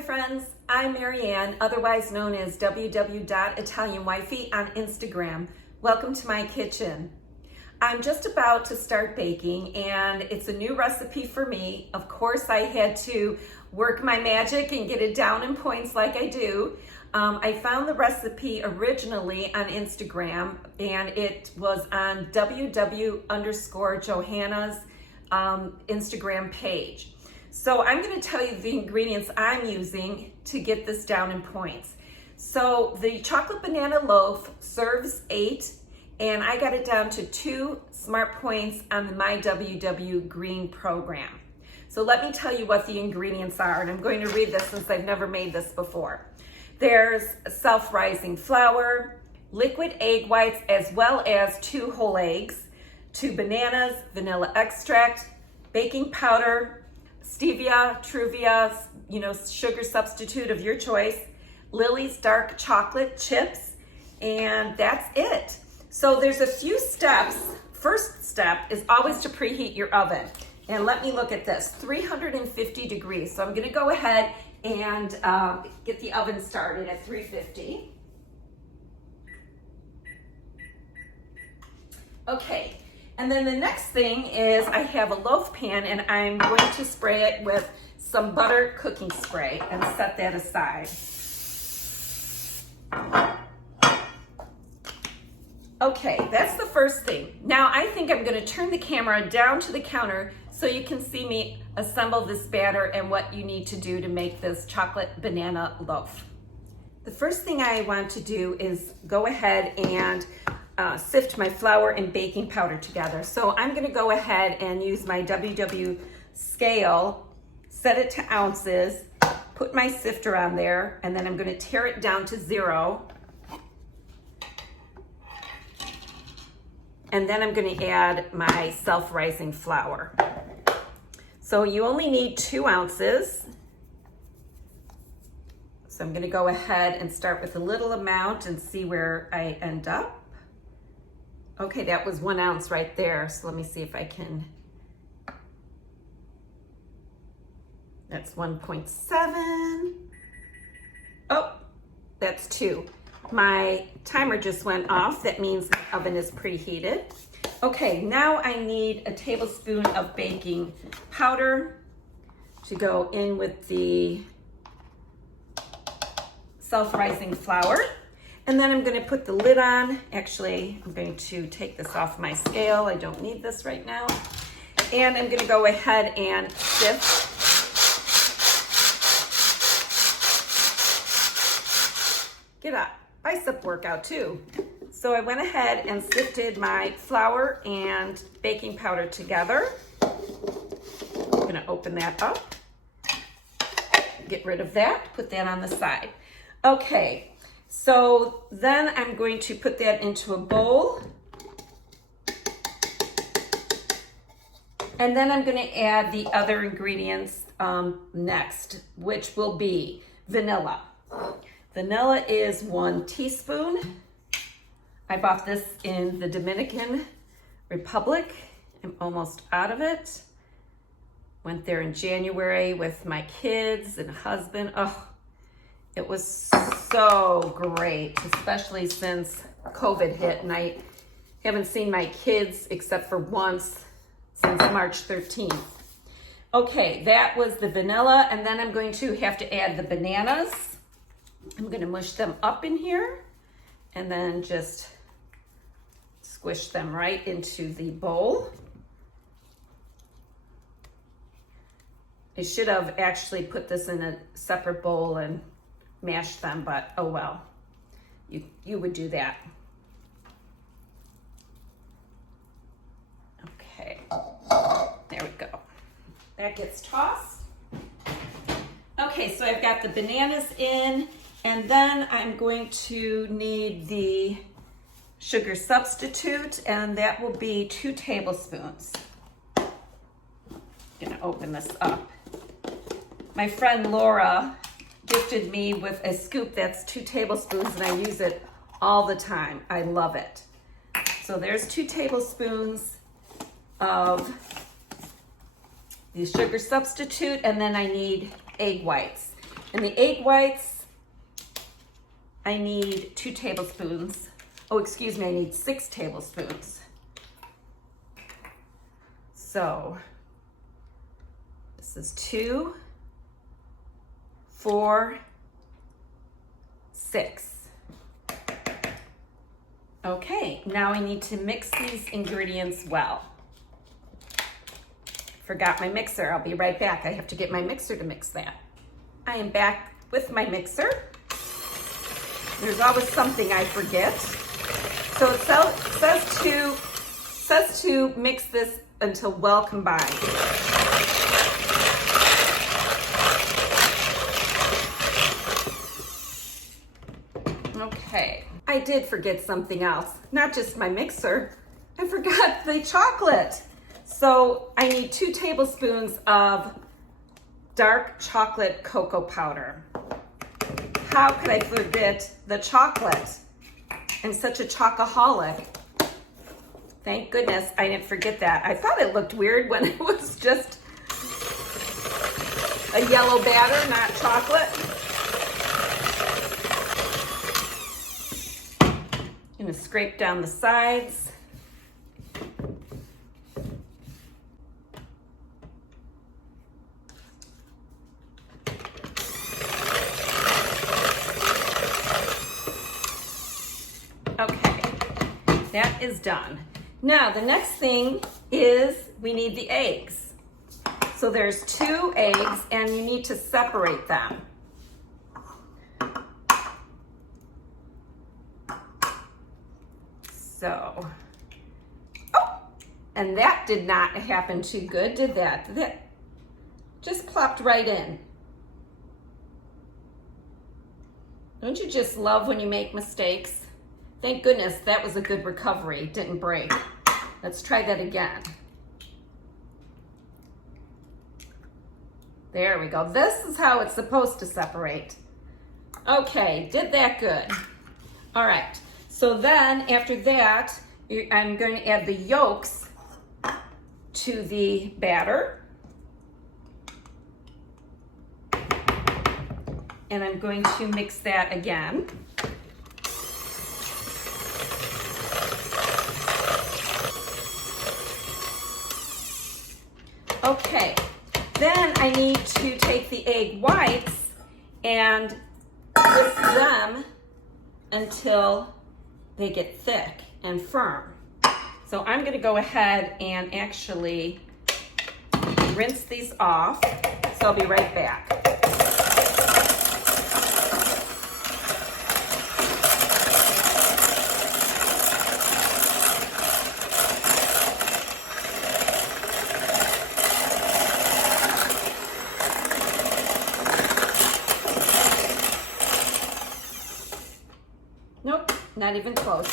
friends, I'm Marianne, otherwise known as 𝑤𝒂𝒏𝒏𝒆 on Instagram. Welcome to my kitchen. I'm just about to start baking and it's a new recipe for me. Of course, I had to work my magic and get it down in points like I do. I found the recipe originally on Instagram and it was on @WW_Johanna's Instagram page. So I'm going to tell you the ingredients I'm using to get this down in points. So the chocolate banana loaf serves 8 and I got it down to 2 smart points on the My WW Green program. So let me tell you what the ingredients are, and I'm going to read this since I've never made this before. There's self-rising flour, liquid egg whites, as well as 2 whole eggs, 2 bananas, vanilla extract, baking powder, stevia, truvia, sugar substitute of your choice, Lily's dark chocolate chips, and that's it. So there's a few steps. First step is always to preheat your oven. And let me look at this, 350 degrees. So I'm gonna go ahead and get the oven started at 350. Okay. And then the next thing is I have a loaf pan and I'm going to spray it with some butter cooking spray and set that aside. Okay, that's the first thing. Now I think I'm going to turn the camera down to the counter so you can see me assemble this batter and what you need to do to make this chocolate banana loaf. The first thing I want to do is go ahead and sift my flour and baking powder together. So I'm gonna go ahead and use my WW scale, set it to ounces, put my sifter on there, and then I'm gonna tear it down to 0. And then I'm gonna add my self-rising flour. So you only need 2 ounces. So I'm gonna go ahead and start with a little amount and see where I end up. Okay, that was 1 ounce right there. So let me see if I can, that's 1.7. Oh, that's 2. My timer just went off. That means the oven is preheated. Okay, now I need a tablespoon of baking powder to go in with the self-rising flour. And then I'm going to put the lid on. Actually, I'm going to take this off my scale. I don't need this right now. And I'm going to go ahead and sift. Get up. Bicep workout too. So I went ahead and sifted my flour and baking powder together. I'm going to open that up. Get rid of that. Put that on the side. Okay. So then I'm going to put that into a bowl. And then I'm going to add the other ingredients next, which will be vanilla. Vanilla is 1 teaspoon. I bought this in the Dominican Republic. I'm almost out of it. Went there in January with my kids and husband. Oh, it was so great, especially since COVID hit and I haven't seen my kids except for once since March 13th. Okay, that was the vanilla, and then I'm going to have to add the bananas. I'm going to mush them up in here and then just squish them right into the bowl. I should have actually put this in a separate bowl and mash them, but oh well, you would do that. Okay, there we go. That gets tossed. Okay, so I've got the bananas in, and then I'm going to need the sugar substitute, and that will be 2 tablespoons. I'm gonna open this up. My friend Laura gifted me with a scoop that's 2 tablespoons and I use it all the time. I love it. So there's 2 tablespoons of the sugar substitute, and then I need egg whites. And the egg whites, I need 2 tablespoons. Oh, excuse me, I need 6 tablespoons. So this is 2, 4, 6. Okay, now I need to mix these ingredients well. Forgot my mixer. I'll be right back. I have to get my mixer to mix that. I am back with my mixer. There's always something I forget. So it says to mix this until well combined. Okay, I did forget something else. Not just my mixer, I forgot the chocolate. So I need 2 tablespoons of dark chocolate cocoa powder. How could I forget the chocolate? I'm such a chocoholic. Thank goodness I didn't forget that. I thought it looked weird when it was just a yellow batter, not chocolate. I'm gonna scrape down the sides. Okay, that is done. Now the next thing is we need the eggs. So there's 2 eggs and you need to separate them. So, oh, and that did not happen too good, did that? That just plopped right in. Don't you just love when you make mistakes? Thank goodness that was a good recovery, it didn't break. Let's try that again. There we go. This is how it's supposed to separate. Okay, did that good. All right, so then after that, I'm going to add the yolks to the batter. And I'm going to mix that again. Okay, then I need to take the egg whites and whisk them until they get thick and firm. So I'm gonna go ahead and actually rinse these off. So I'll be right back. Nope, not even close.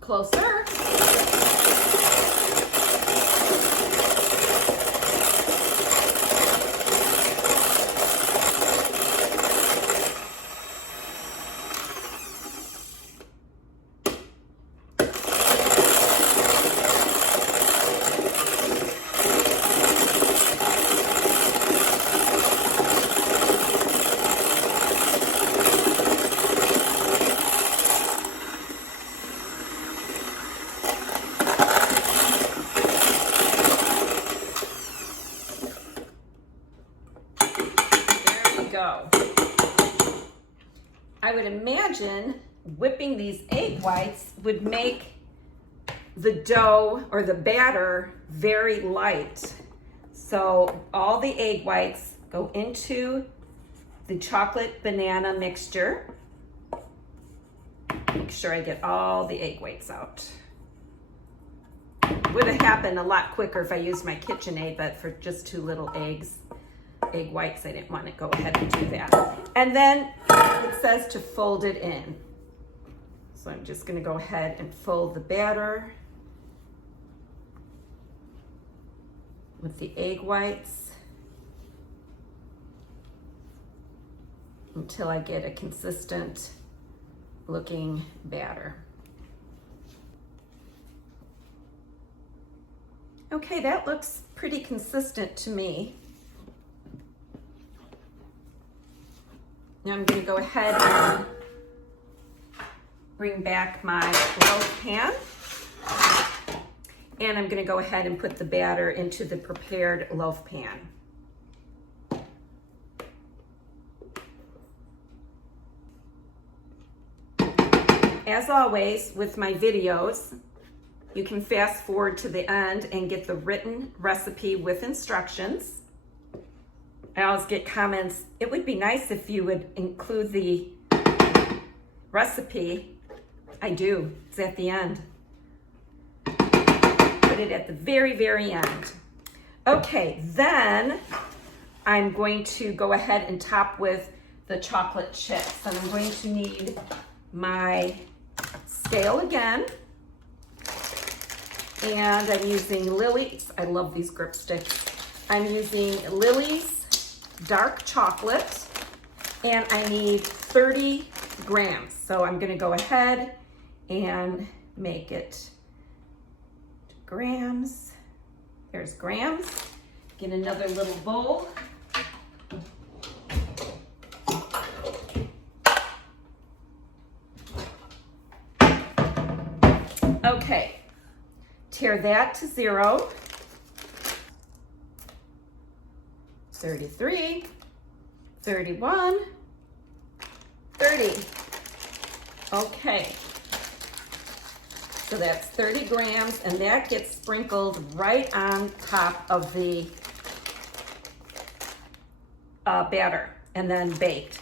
Closer. Go. I would imagine whipping these egg whites would make the dough or the batter very light. So all the egg whites go into the chocolate banana mixture. Make sure I get all the egg whites out. Would have happened a lot quicker if I used my KitchenAid, but for just 2 little egg whites, I didn't want to go ahead and do that. And then it says to fold it in. So I'm just going to go ahead and fold the batter with the egg whites until I get a consistent looking batter. Okay, that looks pretty consistent to me. Now I'm going to go ahead and bring back my loaf pan. And I'm going to go ahead and put the batter into the prepared loaf pan. As always with my videos, you can fast forward to the end and get the written recipe with instructions. I always get comments, it would be nice if you would include the recipe. I do, it's at the end. Put it at the very, very end. Okay, then I'm going to go ahead and top with the chocolate chips. And I'm going to need my scale again. And I'm using Lily's, I love these grip sticks. I'm using Lily's dark chocolate, and I need 30 grams. So I'm gonna go ahead and make it grams. There's grams. Get another little bowl. Okay, tear that to 0. 33, 31, 30. Okay, so that's 30 grams, and that gets sprinkled right on top of the batter and then baked.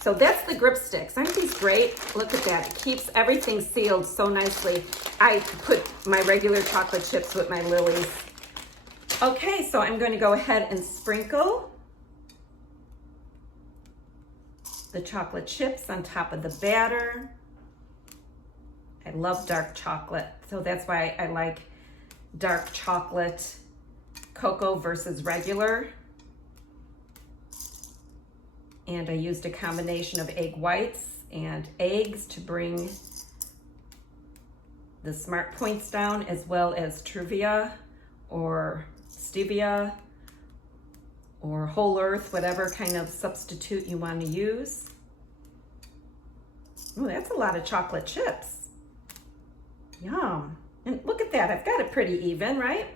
So that's the grip sticks. Aren't these great? Look at that. It keeps everything sealed so nicely. I put my regular chocolate chips with my Lily's. Okay, so I'm going to go ahead and sprinkle the chocolate chips on top of the batter. I love dark chocolate, so that's why I like dark chocolate cocoa versus regular. And I used a combination of egg whites and eggs to bring the smart points down, as well as Truvia or stevia or whole earth, whatever kind of substitute you want to use. Oh, that's a lot of chocolate chips. Yum. And look at that, I've got it pretty even, right?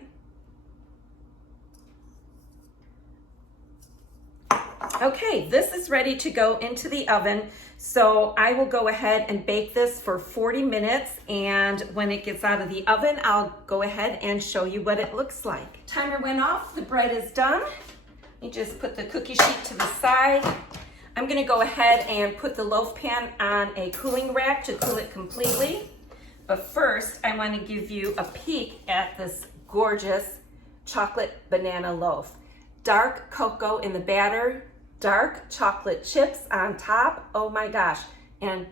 Okay, this is ready to go into the oven. So I will go ahead and bake this for 40 minutes. And when it gets out of the oven, I'll go ahead and show you what it looks like. Timer went off, the bread is done. Let me just put the cookie sheet to the side. I'm gonna go ahead and put the loaf pan on a cooling rack to cool it completely. But first, I wanna give you a peek at this gorgeous chocolate banana loaf. Dark cocoa in the batter, dark chocolate chips on top. Oh my gosh, and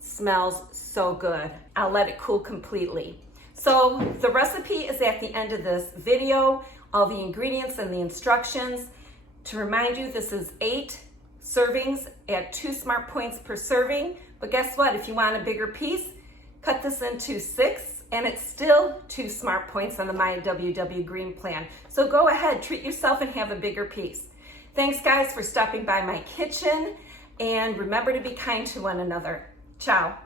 smells so good. I'll let it cool completely. So the recipe is at the end of this video, all the ingredients and the instructions. To remind you, this is 8 servings at 2 smart points per serving. But guess what? If you want a bigger piece, cut this into 6, and it's still 2 smart points on the My WW Green Plan. So go ahead, treat yourself and have a bigger piece. Thanks guys for stopping by my kitchen, and remember to be kind to one another. Ciao.